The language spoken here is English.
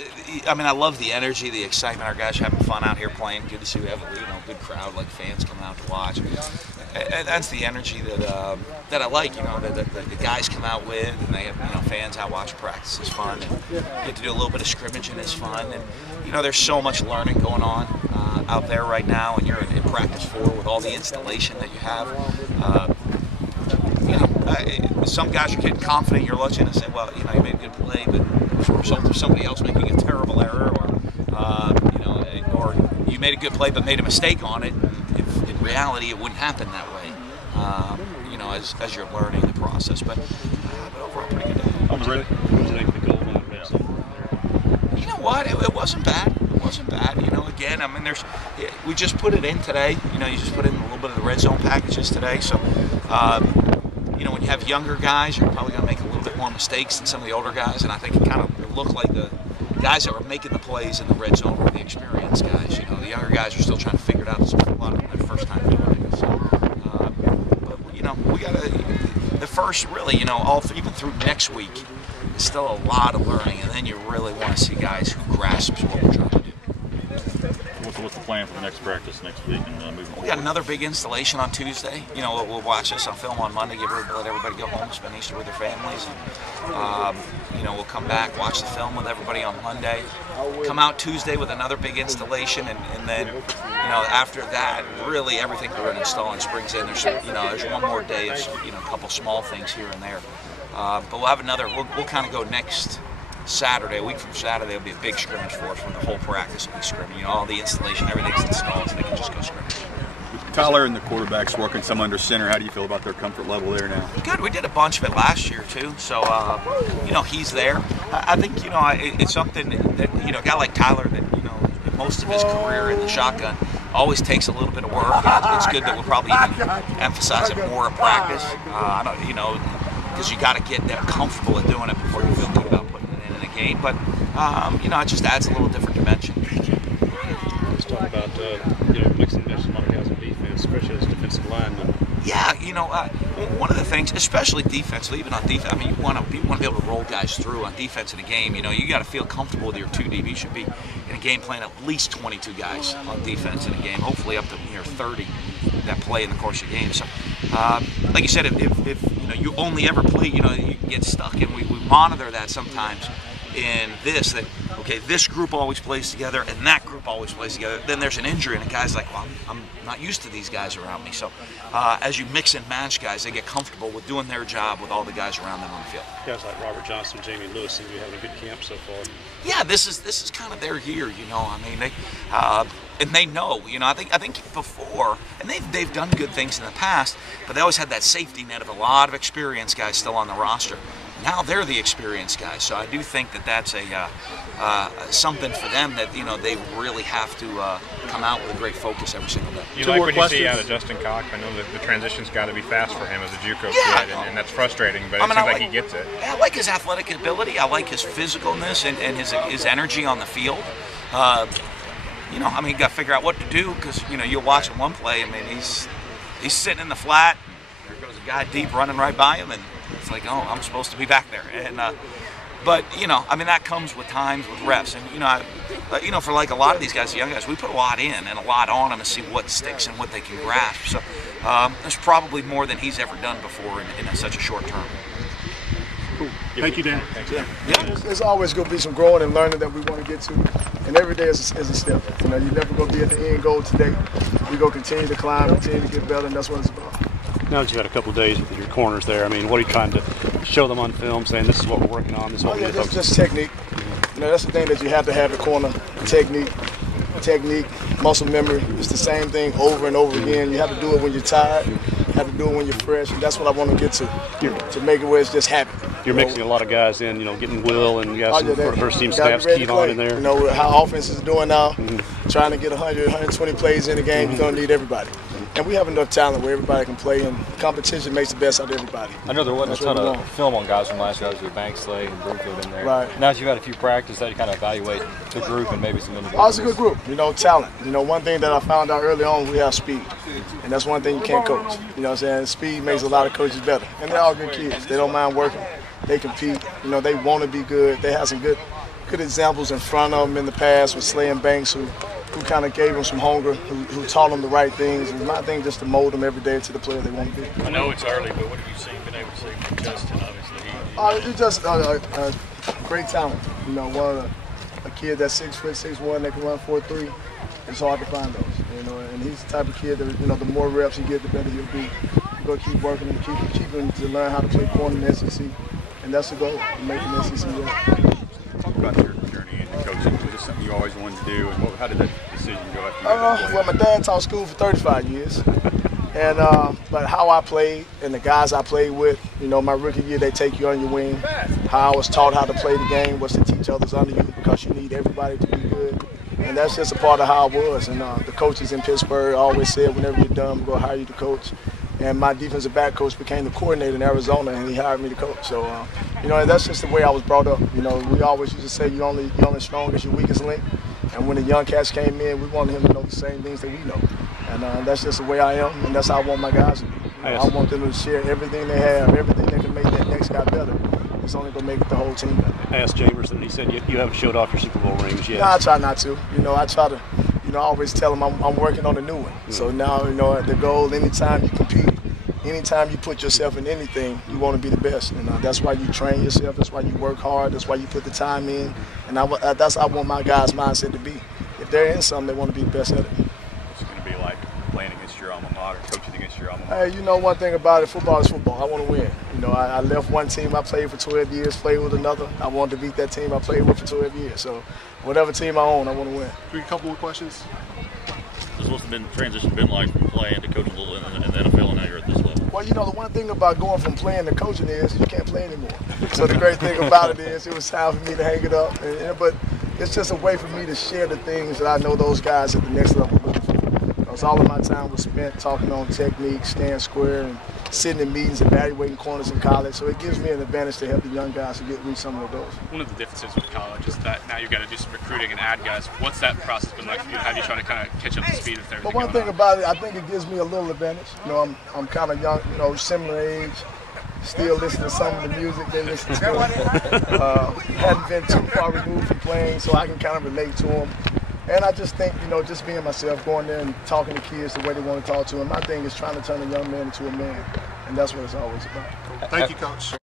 I mean, I love the energy, the excitement. Our guys are having fun out here playing. Good to see we have a good crowd, like fans coming out to watch. And that's the energy that I like. The guys come out with, and they have fans out watch practice is fun. And get to do a little bit of scrimmaging is fun. And there's so much learning going on out there right now, and you're in practice 4 with all the installation that you have. Some guys are getting confident. You're watching and say, well, you made a good play, but it's a result of somebody else making a terrible error, or you made a good play but made a mistake on it. If in reality, it wouldn't happen that way. As you're learning the process, but overall, pretty good day. On the red, you know what? It wasn't bad. It wasn't bad. Again, I mean, we just put it in today. You just put in a little bit of the red zone packages today, so. When you have younger guys, you're probably going to make a little bit more mistakes than some of the older guys, and I think it looked like the guys that were making the plays in the red zone were the experienced guys. The younger guys are still trying to figure it out. It's a lot of them their first time doing it. So, but we got the first really, even through next week, it's still a lot of learning, and then you really want to see guys who grasp what we're trying to do. What's the plan for the next practice next week and moving forward? We got another big installation on Tuesday. We'll watch this on film on Monday. Let everybody go home, spend Easter with their families, and we'll come back, watch the film with everybody on Monday. Come out Tuesday with another big installation, and then after that, really everything we're going to install in Springs In. There's one more day of a couple small things here and there, but we'll have another. We'll kind of go next Saturday, a week from Saturday, will be a big scrimmage for us when the whole practice will be scrimmage. All the installation, everything's installed, so they can just go scrimmage. Tyler and the quarterbacks working some under center. How do you feel about their comfort level there now? Good. We did a bunch of it last year too, so he's there. I think it's something that a guy like Tyler that most of his career in the shotgun always takes a little bit of work. It's good that we'll probably even emphasize it more at practice. Because you got to get them comfortable at doing it before you feel good about putting it in a game. But it just adds a little different dimension. Let's talk about mixing and matching a lot of guys on defense, especially as defensive linemen. Yeah, one of the things, especially defensively, even on defense, I mean, you want to be able to roll guys through on defense in a game. You got to feel comfortable with your 2 DB. You should be in a game playing at least 22 guys on defense in a game, hopefully up to 30 that play in the course of the game. So, like you said, if you only ever play, you can get stuck, and we monitor that sometimes in this group always plays together and that group always plays together. Then there's an injury and a guy's like, well, I'm not used to these guys around me. So as you mix and match guys, they get comfortable with doing their job with all the guys around them on the field. Guys like Robert Johnson, Jamie Lewis seem to be having a good camp so far. Yeah, this is kind of their year, I mean, and they know, I think before, and they've done good things in the past, but they always had that safety net of a lot of experienced guys still on the roster. Now they're the experienced guys, so I do think that's something for them that they really have to come out with a great focus every single day. You like what you see out of Justin Cox? I know that the transition's got to be fast for him as a JUCO kid, and that's frustrating, but it seems like he gets it. I like his athletic ability. I like his physicalness and his energy on the field. You got to figure out what to do because you'll watch him one play. I mean, he's sitting in the flat. There goes a guy deep running right by him, and it's like, oh, I'm supposed to be back there. And but that comes with times, with reps, and for like a lot of these guys, the young guys, we put a lot in and a lot on them to see what sticks and what they can grasp. So there's probably more than he's ever done before in such a short term. Cool. Thank you, Dan. Yeah. There's always going to be some growing and learning that we want to get to, and every day is a step. You're never going to be at the end goal today. We're going to continue to climb, continue to get better, and that's what it's about. Now that you've had a couple of days with your corners there, I mean, what are you trying to show them on film, saying this is what we're working on, this is what we need to focus on? Just technique. That's the thing that you have to have at corner, technique, muscle memory. It's the same thing over and over again. You have to do it when you're tired. You have to do it when you're fresh, and that's what I want to get to make it where it's just habit. You're mixing a lot of guys in, getting Will and you got some first team snaps, Kevon in there. How offense is doing now, trying to get 100, 120 plays in a game, you're going to need everybody. And we have enough talent where everybody can play, and competition makes the best out of everybody. I know there wasn't a ton of film on guys from last year. With Banksley and Broomfield in there. Right. Now that you've had a few practices, how do you kind of evaluate the group and maybe some individuals? It's a good group. Talent. One thing that I found out early on, we have speed. And that's one thing you can't coach. Speed makes a lot of coaches better. And they're all good kids. They don't mind working. They compete. They want to be good. They have some good good examples in front of him in the past with Slay and Banks, who kind of gave him some hunger, who taught him the right things. And my thing just to mold them every day to the player they want to be. I know it's early, but what have you seen, been able to see from Justin, obviously? He's just great talent. You know, a kid that's 6'6", that can run 4.3. It's hard to find those. You know, and he's the type of kid that, you know, the more reps you get, the better you'll be. You're going to keep working and keep him to learn how to play corner in the SEC. And that's the goal, to make the SEC well. Talk about your journey into coaching. Was this something you always wanted to do? And how did that decision go after you? Well, my dad taught school for 35 years. And but how I played and the guys I played with, you know, my rookie year, they take you on your wing. How I was taught how to play the game was to teach others under you, because you need everybody to be good. And that's just a part of how I was. And the coaches in Pittsburgh always said, whenever you're done, we're going to hire you to coach. And my defensive back coach became the coordinator in Arizona, and he hired me to coach. So, you know, that's just the way I was brought up. You know, we always used to say you're only strong as your weakest link. And when the young cats came in, we wanted him to know the same things that we know. And that's just the way I am, and that's how I want my guys to be. You know, I want them to share everything they have, everything that can make that next guy better. It's only going to make the whole team better. I asked Jamerson, and he said you haven't showed off your Super Bowl rings yet. No, I try not to. You know, I try to, you know, I always tell them I'm working on a new one. So now, you know, the goal, anytime you compete, anytime you put yourself in anything, you want to be the best. And that's why you train yourself. That's why you work hard. That's why you put the time in. And that's how I want my guys' mindset to be. If they're in something, they want to be the best at it. What's it going to be like playing against your alma mater, coaching against your alma mater? Hey, you know one thing about it, football is football. I want to win. You know, I left one team I played for 12 years, played with another. I wanted to beat that team I played with for 12 years. So whatever team I own, I want to win. A couple of questions. What's the transition been like from playing to coaching in the NFL, and now you're at this level? Well, you know, the one thing about going from playing to coaching is you can't play anymore. So the great thing about it is it was time for me to hang it up. But it's just a way for me to share the things that I know those guys at the next level looking for. Because all of my time was spent talking on technique, staying square, and sitting in meetings, evaluating corners in college. So it gives me an advantage to help the young guys to reach some of those. One of the differences with college is that now you've got to do some recruiting and add guys. What's that process been like for you? How do you try to kind of catch up to speed with everything? But one thing about it, I think it gives me a little advantage. You know, I'm kind of young, you know, similar age. Still listen to some of the music they listen to. Hadn't been too far removed from playing, so I can kind of relate to them. And I just think, you know, just being myself, going there and talking to kids the way they want to talk to them. My thing is trying to turn a young man into a man, and that's what it's always about. Thank you, Coach.